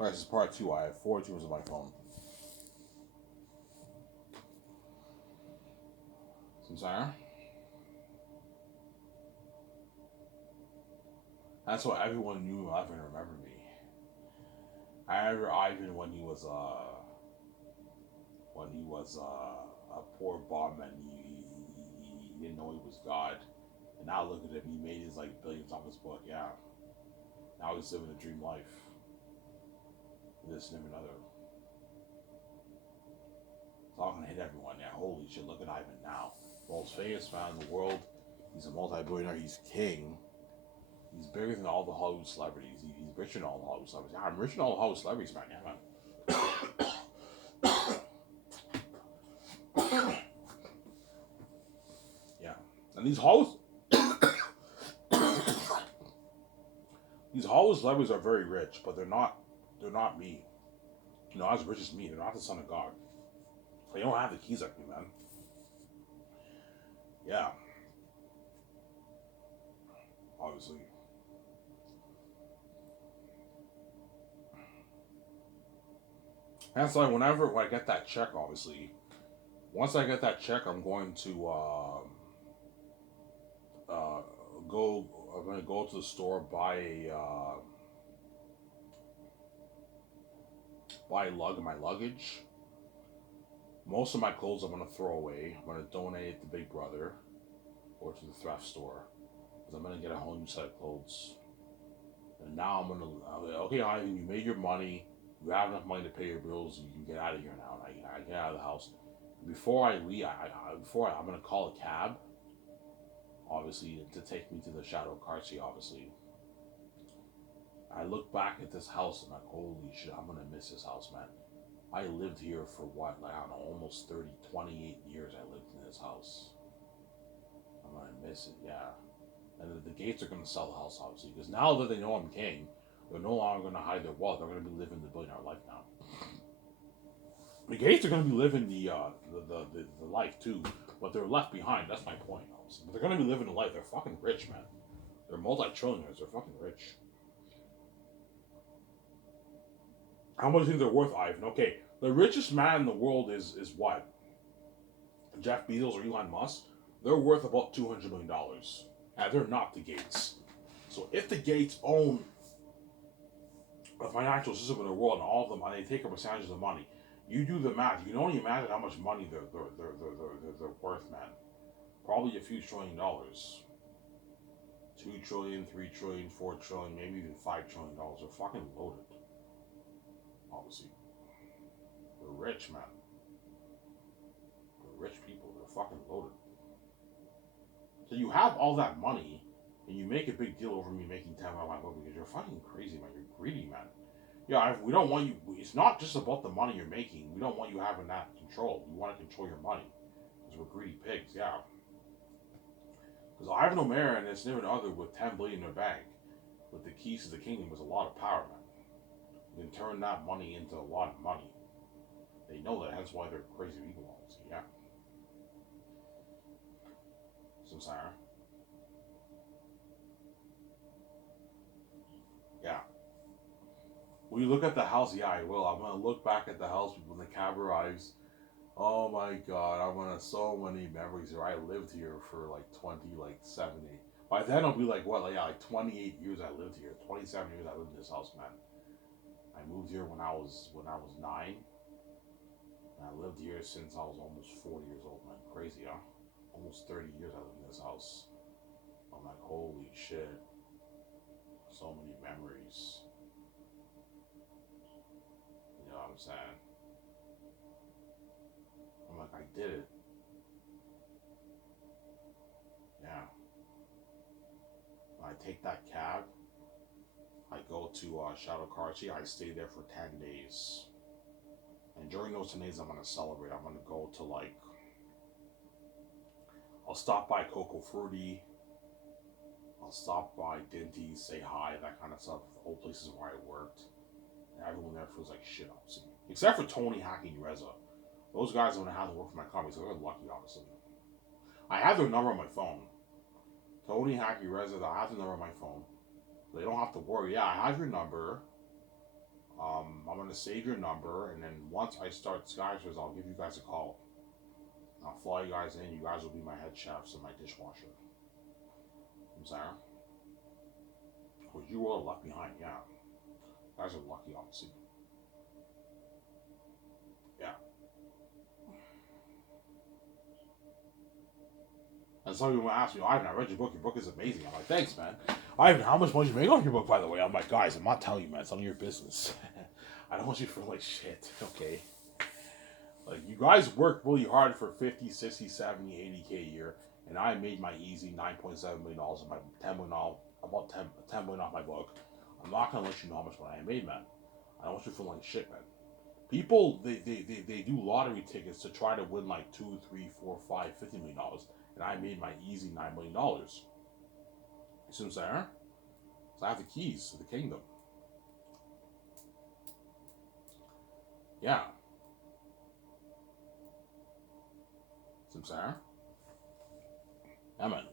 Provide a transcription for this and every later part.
Alright, this is part two. I have four tunes on my phone. Sincere? That's why everyone knew Ivan remembered me. I remember Ivan when he was a poor bum and he didn't know he was God. And now look at him, he made his like billions off his book. Yeah, now he's living a dream life. This and another. It's all gonna hit everyone. Yeah, holy shit! Look at Ivan now, most famous man in the world. He's a multi-billionaire. He's king. He's bigger than all the Hollywood celebrities. He's richer than all the Hollywood celebrities. Yeah, I'm richer than all the Hollywood celebrities, man. Yeah, man. Yeah. And these Hollywood celebrities are very rich, but they're not me. As rich as me. They're not the son of God. They don't have the keys like me, man. Yeah, obviously. And so whenever I get that check, obviously, once I get that check, I'm going to uh, go. I'm gonna go to the store, buy a lug of my luggage. Most of my clothes I'm gonna throw away. I'm gonna donate it to Big Brother or to the thrift store because I'm gonna get a whole new set of clothes. And now I'm gonna okay, Ivan, you made your money. You have enough money to pay your bills. You can get out of here now. And I get out of the house. Before I leave, I'm gonna call a cab, obviously, to take me to the Shadow Cartier. Obviously, I look back at this house and I'm like, holy shit, I'm gonna miss this house, man. I lived here for what, like, I don't know, almost 30, 28 years I lived in this house. I'm gonna miss it, yeah. And the Gates are gonna sell the house, obviously, because now that they know I'm king, they're no longer gonna hide their wealth. They're gonna be living the billionaire life now. The Gates are gonna be living the life too, but they're left behind. That's my point, obviously. But they're gonna be living the life. They're fucking rich, man. They're multi-trillionaires. They're fucking rich. How much do you think they're worth, Ivan? Okay, the richest man in the world is what? Jeff Bezos or Elon Musk? They're worth about $200 million. And they're not the Gates. So if the Gates own the financial system in the world and all of them, and they take a percentage of the money, you do the math. You can only imagine how much money they're worth, man. Probably a few trillion dollars. 2 trillion, 3 trillion, 4 trillion, maybe even $5 trillion. They're fucking loaded. Obviously, they're rich, man. They're rich people. They're fucking loaded. So you have all that money, and you make a big deal over me making 10 million because you're fucking crazy, man. You're greedy, man. Yeah, we don't want you. It's not just about the money you're making. We don't want you having that control. We want to control your money because we're greedy pigs. Yeah. Because Ivan O'Meara and his never other with 10 billion in their bank, with the keys to the kingdom, was a lot of power, man. You can turn that money into a lot of money. They know that. Hence why they're crazy people. Obviously, yeah. Samsara. Yeah. When you look at the house, yeah, I will. I'm gonna look back at the house when the cab arrives. Oh my god, I'm gonna so many memories here. I lived here for like 20, like 70. By then I'll be like what, like yeah, like 28 years I lived here. 27 years I lived in this house, man. I moved here when I was 9. And I lived here since I was almost 40 years old, man. Crazy, huh? Almost 30 years I lived in this house. I'm like, holy shit. So many memories. You know what I'm saying? I'm like, I did it. Yeah. When I take that cab, I go to Shadow Cartier. I stay there for 10 days. And during those 10 days, I'm going to celebrate. I'm going to go to like, I'll stop by Coco Fruity. I'll stop by Dinty, say hi, that kind of stuff. Old places where I worked. And everyone there feels like shit, obviously. Except for Tony, Hacky, and Reza. Those guys, when I have to work for my company, so they're lucky, obviously. I have their number on my phone. Tony, Hacky, Reza, I have their number on my phone. They don't have to worry. Yeah, I have your number. I'm gonna save your number, and then once I start Skysers, I'll give you guys a call. I'll fly you guys in. You guys will be my head chefs and my dishwasher. I'm sorry. Well, you were left behind, yeah. You guys are lucky, obviously. Yeah. And some people ask me, Ivan, I read your book. Your book is amazing. I'm like, thanks, man. Ivan, how much money you make off your book, by the way? I'm like, guys, I'm not telling you, man. It's none of your business. I don't want you to feel like shit, okay? Like, you guys work really hard for 50, 60, 70, 80K a year, and I made my easy $9.7 million in my $10 million, about 10 million off my book. I'm not going to let you know how much money I made, man. I don't want you to feel like shit, man. People, they do lottery tickets to try to win like 2, 3, 4, 5, $50 million, and I made my easy $9 million. You see what I'm saying? So I have the keys to the kingdom. Yeah. See what I'm saying? Yeah, man.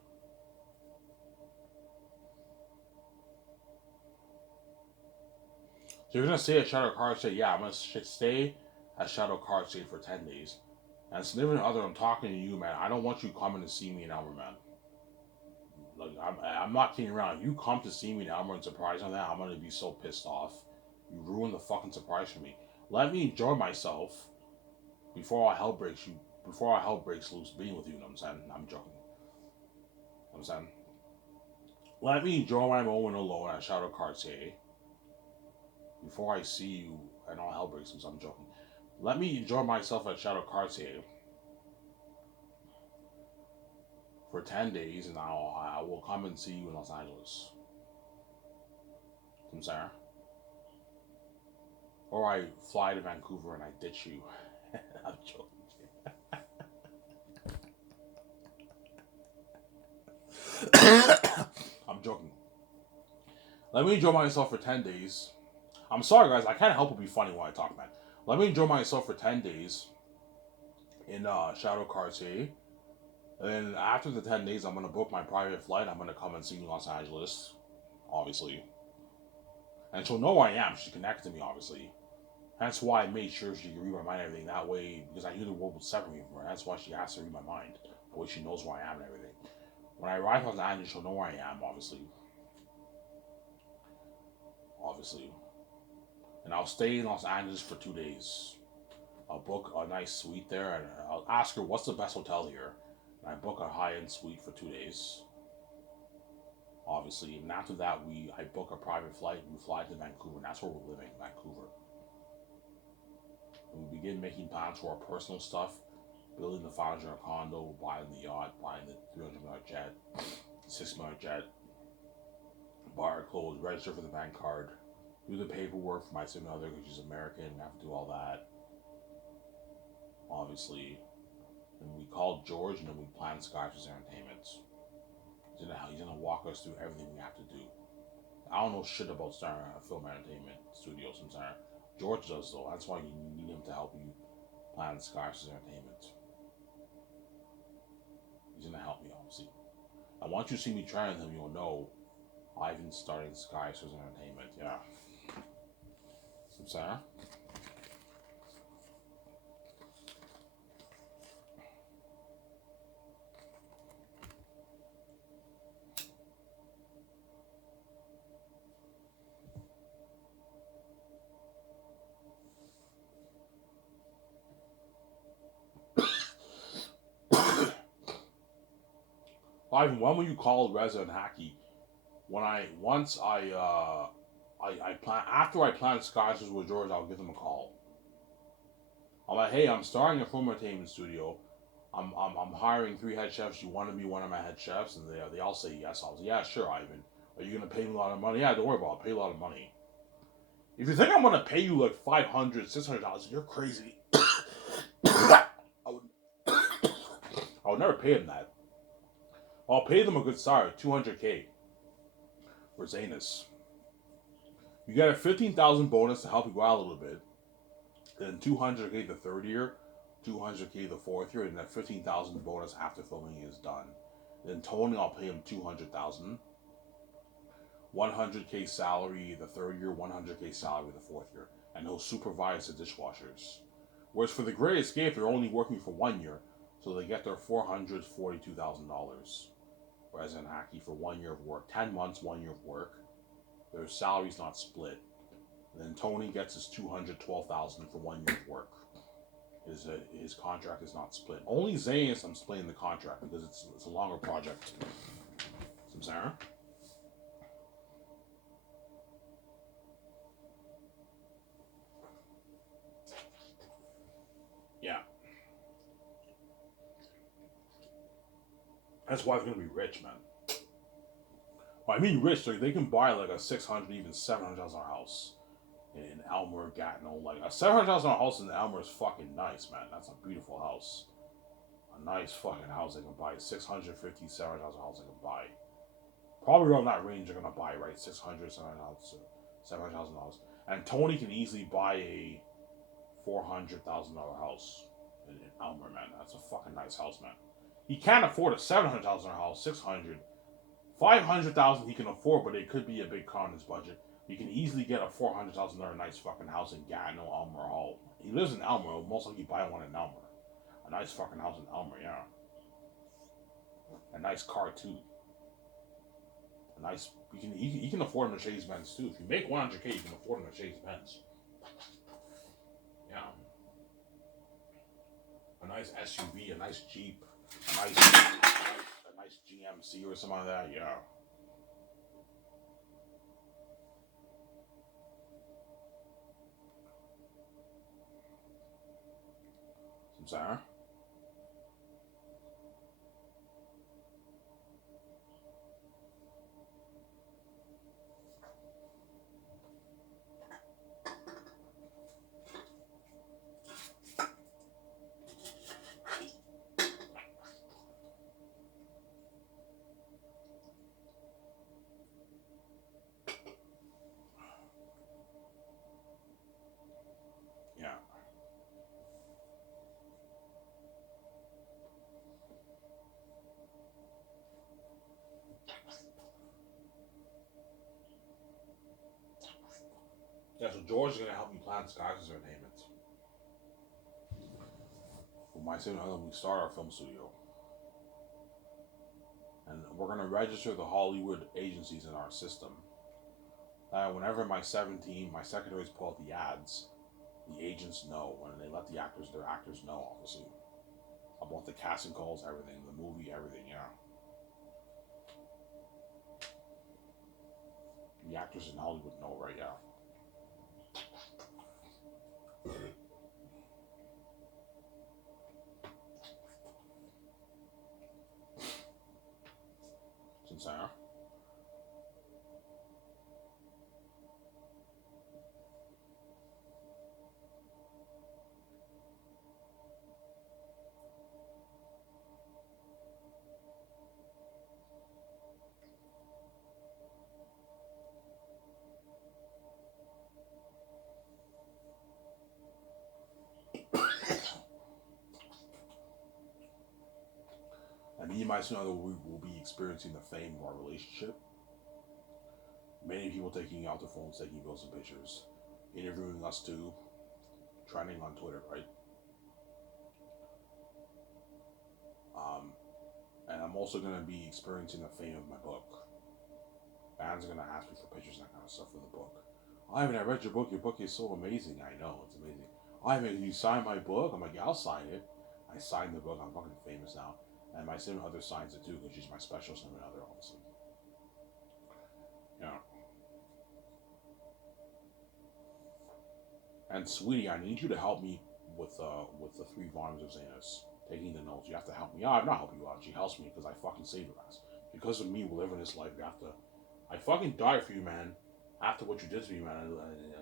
So you're gonna stay at Shadow Card State? Yeah, I'm gonna stay at Shadow Card State for 10 days. And significant other, I'm talking to you, man. I don't want you coming to see me in Elmer, man. Like, I'm not kidding around. If you come to see me in Elmer and surprise on that, I'm gonna be so pissed off. You ruined the fucking surprise for me. Let me enjoy myself before hell breaks you. Before hell breaks loose being with you. You know what I'm saying? I'm joking. You know what I'm saying? Let me enjoy my moment alone at Shadow Card State before I see you and all hell breaks loose. I'm joking. Let me enjoy myself at Shadow Cartier for 10 days, and I will come and see you in Los Angeles. I'm sorry. Or I fly to Vancouver and I ditch you. I'm joking. I'm joking. Let me enjoy myself for 10 days. I'm sorry, guys. I can't help but be funny when I talk, man. Let me enjoy myself for 10 days in Shadow Cartier. And then after the 10 days, I'm going to book my private flight. I'm going to come and see you in Los Angeles, obviously. And she'll know who I am. She's connected to me, obviously. That's why I made sure she could read my mind and everything. That way, because I knew the world would separate me from her. That's why she asked to read my mind. That way she knows who I am and everything. When I arrive in Los Angeles, she'll know where I am, obviously. Obviously. And I'll stay in Los Angeles for 2 days. I'll book a nice suite there, and I'll ask her, what's the best hotel here? And I book a high-end suite for 2 days. Obviously. And after that, I book a private flight and we fly to Vancouver. And that's where we're living, Vancouver. And we begin making plans for our personal stuff, building the $500 condo, buying the yacht, buying the $300 jet, $600 jet, buy our clothes, register for the bank card, do the paperwork for my significant other because she's American and have to do all that. Obviously. And we called George and then we planned Skyfish's Entertainment. He's gonna walk us through everything we have to do. I don't know shit about starting a film entertainment studio sometimes. George does though. That's why you need him to help you plan Skyfish's Entertainment. He's gonna help me obviously. And once you see me trying him, you'll know Ivan's starting Skyfish's Entertainment. Yeah. Some Sarah. Ivan, when will you call Reza and Hacky? I plan after I plan Skyfish's with George, I'll give them a call. I'm like, hey, I'm starting a film entertainment studio. I'm hiring 3 head chefs. You want to be one of my head chefs? And they all say yes. I was like, yeah, sure, Ivan. Are you gonna pay me a lot of money? Yeah, don't worry about it. I'll pay a lot of money. If you think I'm gonna pay you like $500, $600, you're crazy. I would, I would never pay them that. I'll pay them a good salary, $200K for Zanus. You get a 15,000 bonus to help you go out a little bit. Then 200K the third year, 200K the fourth year, and that 15,000 bonus after filming is done. Then Tony, I'll pay him 200,000. 100K salary the third year, 100K salary the fourth year, and he'll supervise the dishwashers. Whereas for the Great Escape, they're only working for 1 year, so they get their $442,000. Whereas in Hackney, for 1 year of work, 10 months, 1 year of work, their salary's not split. And then Tony gets his 212,000 for 1 year of work. His contract is not split. Only Zayas I'm splitting the contract because it's a longer project. Sarah? Yeah. That's why it's gonna be rich, man. Well, I mean rich, they can buy like a 600, even $700,000 house in Elmer, Gatineau. Like a $700,000 house in Elmer is fucking nice, man. That's a beautiful house. A nice fucking house they can buy. 650, $700,000 house they can buy. Probably around that range they're gonna buy, right? 600, $700,000. And Tony can easily buy a $400,000 house in Elmer, man. That's a fucking nice house, man. He can't afford a $700,000 house, 600. 500,000 he can afford, but it could be a big con in his budget. You can easily get a $400,000 nice fucking house in Gatineau, Elmer Hall. He lives in Elmer. Most likely buy one in Elmer. A nice fucking house in Elmer, yeah. A nice car too. A nice. You can afford a Mercedes Benz too. If you make 100K, you can afford a Mercedes Benz. Yeah. A nice SUV, a nice Jeep, a nice GMC or something like that. Yeah. Sorry. Yeah. Yeah, so George is gonna help me plan Sky's entertainment. With my significant other, we start our film studio, and we're gonna register the Hollywood agencies in our system. Whenever my 17, my secretaries pull out the ads, the agents know, and they let their actors know, obviously, about the casting calls, everything, the movie, everything. Yeah, the actors in Hollywood know, right? Yeah. Sincere. And me and my son will be experiencing the fame of our relationship. Many people taking out their phones, taking videos and pictures, interviewing us too, trending on Twitter, right? Um, and I'm also gonna be experiencing the fame of my book. Fans are gonna ask me for pictures and that kind of stuff for the book. Ivan, I read your book. Your book is so amazing. I know it's amazing. Ivan, can you sign my book? I'm like, yeah, I'll sign it. I signed the book. I'm fucking famous now. And my significant other signs it too because she's my special significant other, obviously. Yeah. And sweetie, I need you to help me with the 3 volumes of Xanus. Taking the notes. You have to help me out. I'm not helping you out. She helps me because I fucking save her ass. Because of me living this life, you have to. I fucking die for you, man. After what you did to me, man,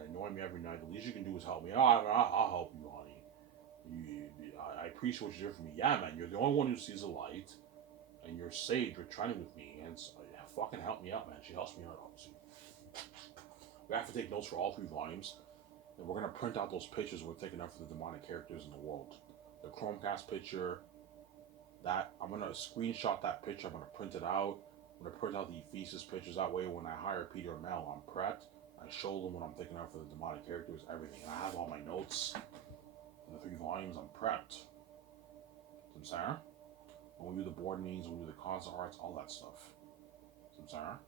annoy me every night. The least you can do is help me. Oh, I'll help you, honey. I appreciate what you did for me. Yeah, man, you're the only one who sees the light, and you're saved. You're training with me, and fucking help me out, man. She helps me out, obviously. We have to take notes for all 3 volumes, and we're gonna print out those pictures we're taking out for the demonic characters in the world. The Chromecast picture, that I'm gonna screenshot that picture. I'm gonna print it out. When I print out the thesis pictures, that way when I hire Peter or Mel, I'm prepped. I show them what I'm thinking of for the demonic characters, everything, and I have all my notes. In the 3 volumes, I'm prepped. I'm saying? When we do the board meetings, when we do the concept arts, all that stuff. I'm saying?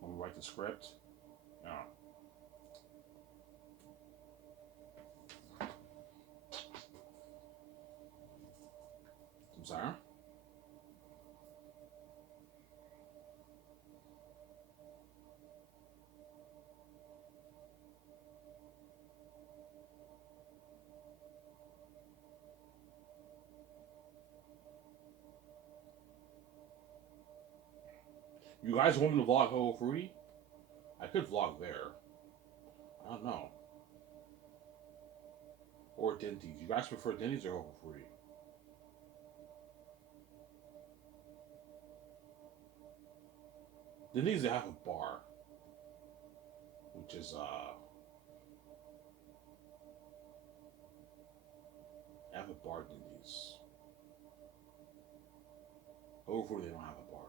When we write the script, yeah. I'm saying? You guys want me to vlog Ho Fruity? I could vlog there. I don't know. Or Dinties. You guys prefer Dinties or Ho Fruity? Dinties, they have a bar. Which is, they have a bar, Dinties. Ho Fruity, they don't have a bar.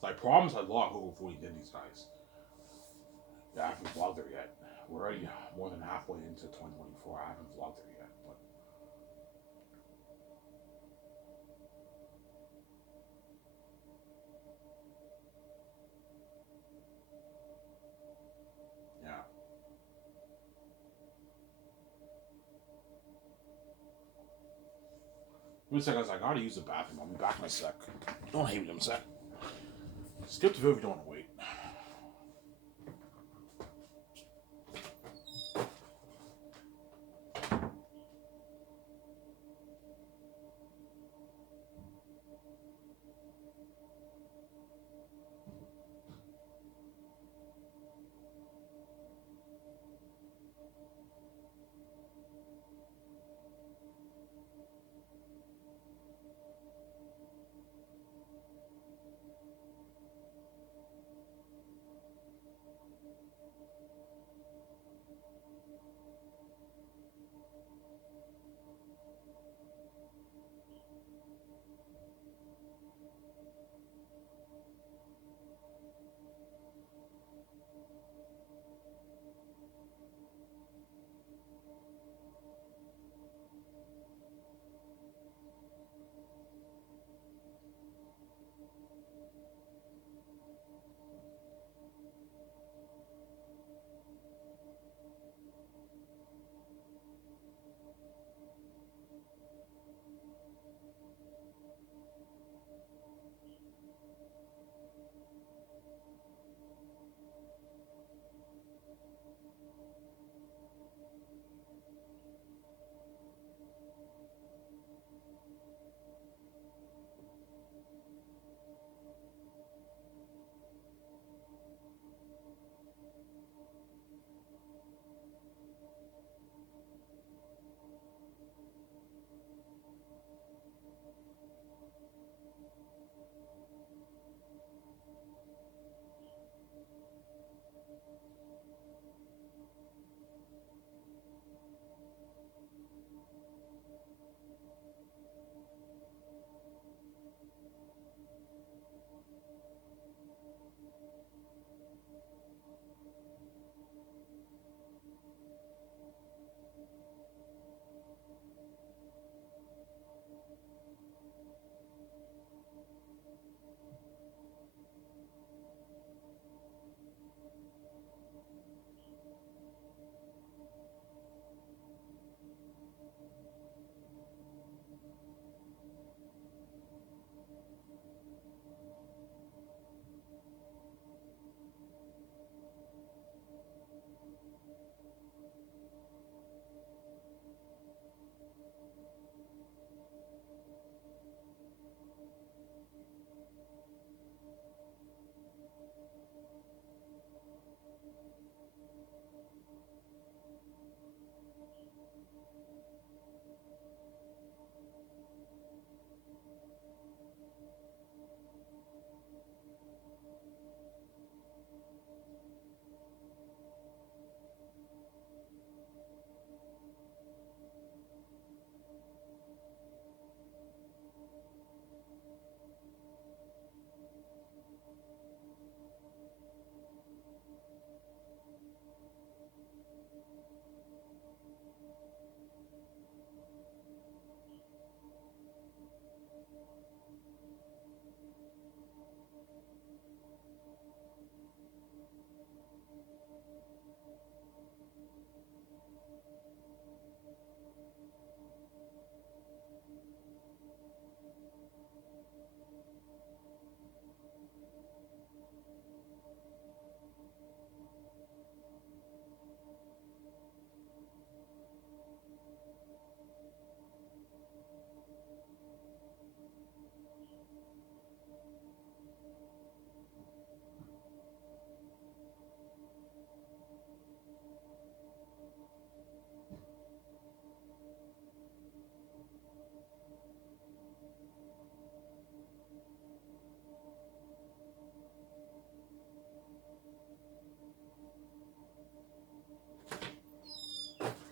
So I promise I'd vlog Ho Fruity Dinties, guys. Yeah, I haven't vlogged there yet. We're already more than halfway into 2024. I haven't vlogged there yet, but yeah. Give me a second, guys. I gotta use the bathroom. I'll be back in a sec. Don't hate me in a sec. Skip the video if you don't want to wait.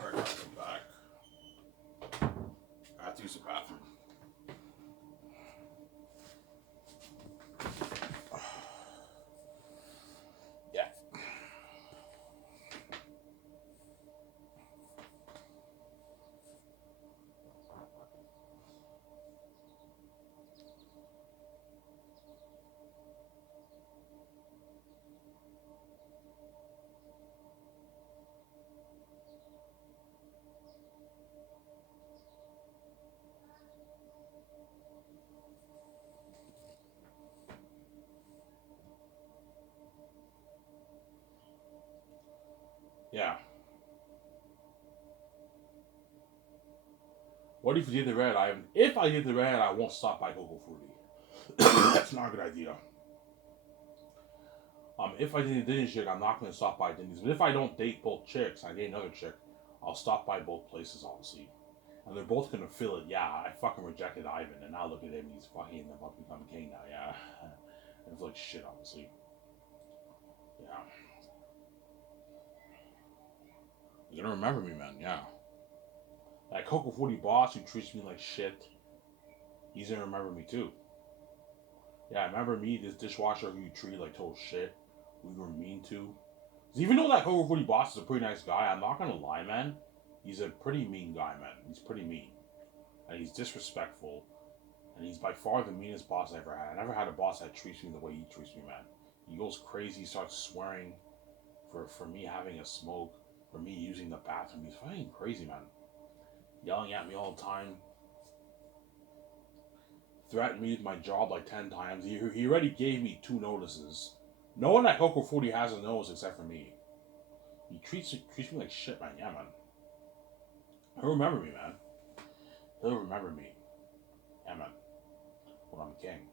Alright, guys, I'm back. I have to use the bathroom. Yeah. Yeah. What if you did the red? If I did the red, I won't stop by Coco Fruity. That's not a good idea. If I did a Disney chick, I'm not going to stop by Disney's. But if I don't date both chicks, I date another chick, I'll stop by both places, obviously. And they're both going to feel it. Yeah, I fucking rejected Ivan, and now look at him. He's fucking about to become king now, yeah. And it's like shit, obviously. Yeah. You're going to remember me, man, yeah. That Coco Fruity boss who treats me like shit, he's going to remember me, too. Yeah, remember me, this dishwasher who you treated like total shit, who you were mean to. Even though that Coco Fruity boss is a pretty nice guy, I'm not gonna lie, man. He's a pretty mean guy, man. He's pretty mean. And he's disrespectful. And he's by far the meanest boss I ever had. I never had a boss that treats me the way he treats me, man. He goes crazy, starts swearing for me having a smoke, for me using the bathroom. He's fucking crazy, man. Yelling at me all the time. Threatened me with my job like 10 times. He already gave me 2 notices. No one at Coco Fruity has a nose except for me. He treats me like shit, man. Yeah, man. He'll remember me, man. He'll remember me. Yeah, man. When I'm king.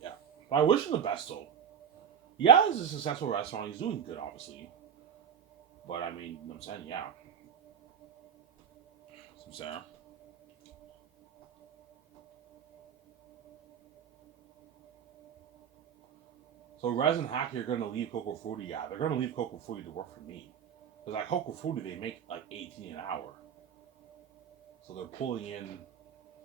Yeah. But I wish him the best, though. Yeah, it's a successful restaurant. He's doing good, obviously. But I mean, I'm saying, yeah. I'm saying. So Rez and Hacky are going to leave Coco Fruity. Yeah, they're going to leave Coco Fruity to work for me. Because at Coco Fruity, they make like 18 an hour. So they're pulling in.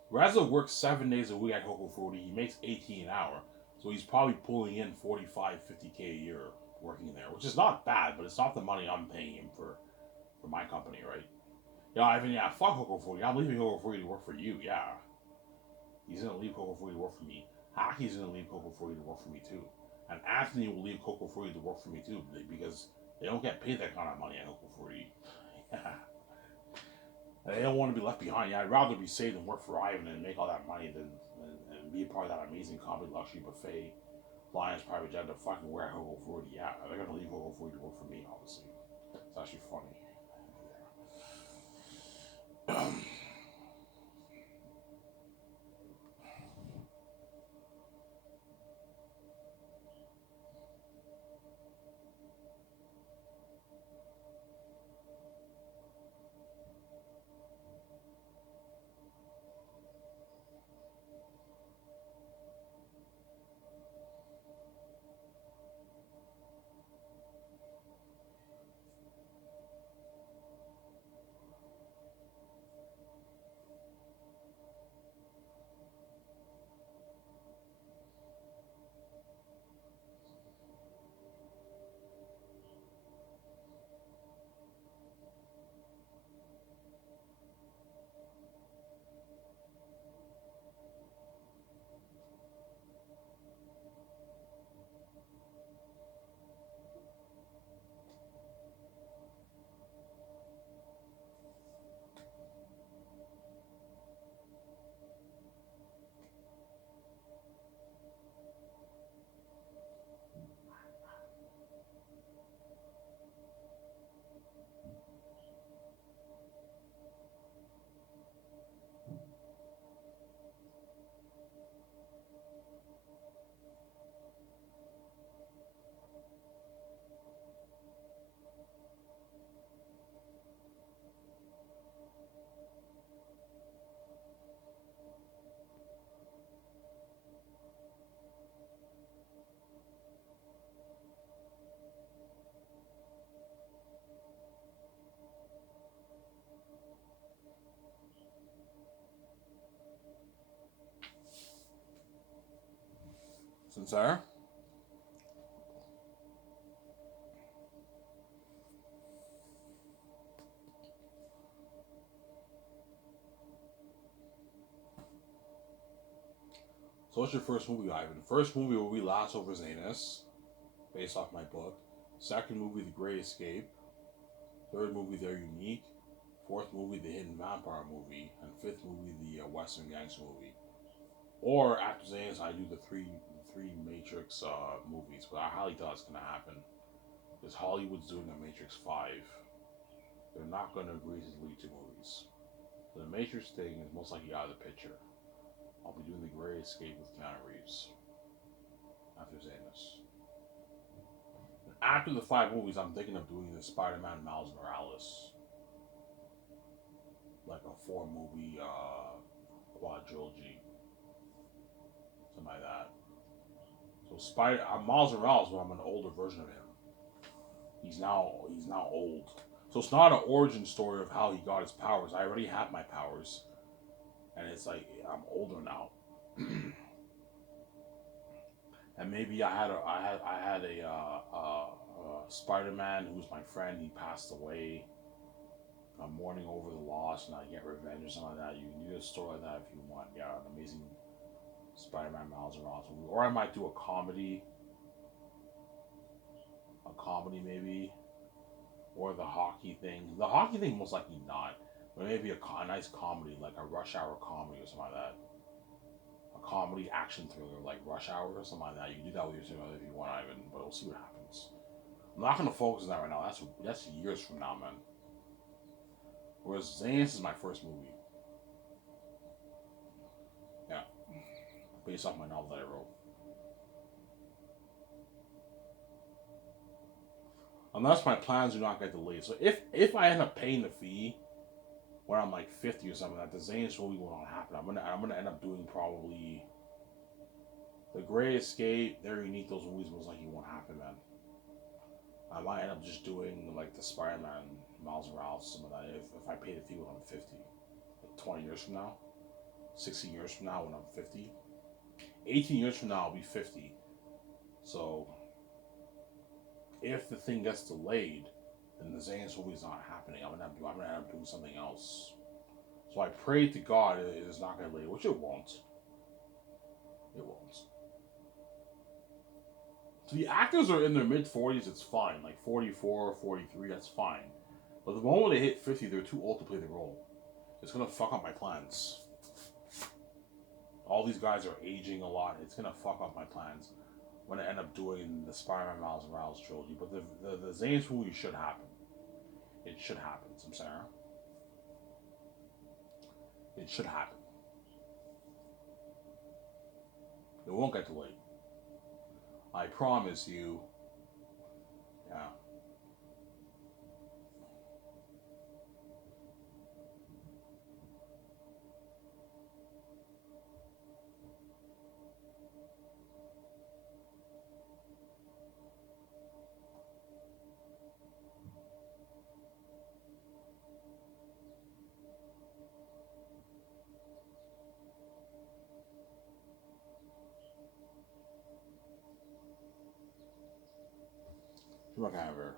Reza works 7 days a week at Coco Fruity. He makes 18 an hour. So he's probably pulling in 45, 50K a year working there, which is not bad, but it's not the money I'm paying him for my company, right? Yeah, Ivan, yeah, fuck Coco Fruity. I'm leaving Coco Fruity to work for you, yeah. He's gonna leave Coco Fruity to work for me. Hacky's gonna leave Coco Fruity to work for me too. And Anthony will leave Coco Fruity to work for me too, because they don't get paid that kind of money at Coco Fruity. Yeah. They don't want to be left behind. Yeah, I'd rather be saved and work for Ivan and make all that money than and be a part of that amazing comedy luxury buffet, Lions private jet to fucking wear Coco Fruity. Yeah, they're gonna leave Coco Fruity to work for me, obviously. It's actually funny. Yeah. Sincere? So what's your first movie, Ivan? First movie will be Last of Zanus, based off my book. Second movie, The Great Escape. Third movie, They're Unique. Fourth movie, The Hidden Vampire movie. And fifth movie, the Western Gangster movie. Or after Zanus, I do the three Matrix movies, but I highly doubt it's gonna happen because Hollywood's doing the Matrix 5. They're not gonna agree to lead two movies. So the Matrix thing is most likely out of the picture. I'll be doing The Great Escape with Keanu Reeves after Zanus. After the 5 movies, I'm thinking of doing the Spider-Man Miles Morales, like a 4 movie quadrilogy, something like that. So Miles Morales, but I'm an older version of him. He's now old. So it's not an origin story of how he got his powers. I already have my powers, and it's like I'm older now. And maybe I had a Spider-Man who's my friend. He passed away. I'm mourning over the loss, and I get revenge or something like that. You can do a story like that if you want. Yeah, an amazing Spider-Man Miles Morales movie, or I might do a comedy maybe, or the hockey thing. The hockey thing most likely not, but maybe a nice comedy like a Rush Hour comedy or something like that. A comedy action thriller like Rush Hour or something like that. You can do that with your significant other if you want, Ivan, but we'll see what happens. I'm not gonna focus on that right now. That's years from now, man. Whereas Zanus is my first movie. Yeah, based off my novel that I wrote. Unless my plans do not get delayed. So if I end up paying the fee when I'm like 50 or something, that the Zanus movie will not happen. I'm gonna end up doing probably The Great Escape. They're unique. Those movies most likely won't happen, man. I might end up just doing like the Spider-Man Miles Morales, some of that. If I pay the fee when I'm 50, like 20 years from now, 60 years from now when I'm 50, 18 years from now I'll be 50. So if the thing gets delayed, then the Zanus movie is not happening. I'm gonna end up doing something else. So I pray to God it is not gonna delay, which it won't. It won't. So the actors are in their mid 40s, it's fine. Like 44, 43, that's fine. But the moment they hit 50, they're too old to play the role. It's gonna fuck up my plans. All these guys are aging a lot. It's gonna fuck up my plans when I end up doing the Spider-Man Miles Morales trilogy. But the Zanus movie should happen. It should happen, Samsara. It should happen. It won't get delayed. I promise you. Yeah. Come on, Canver.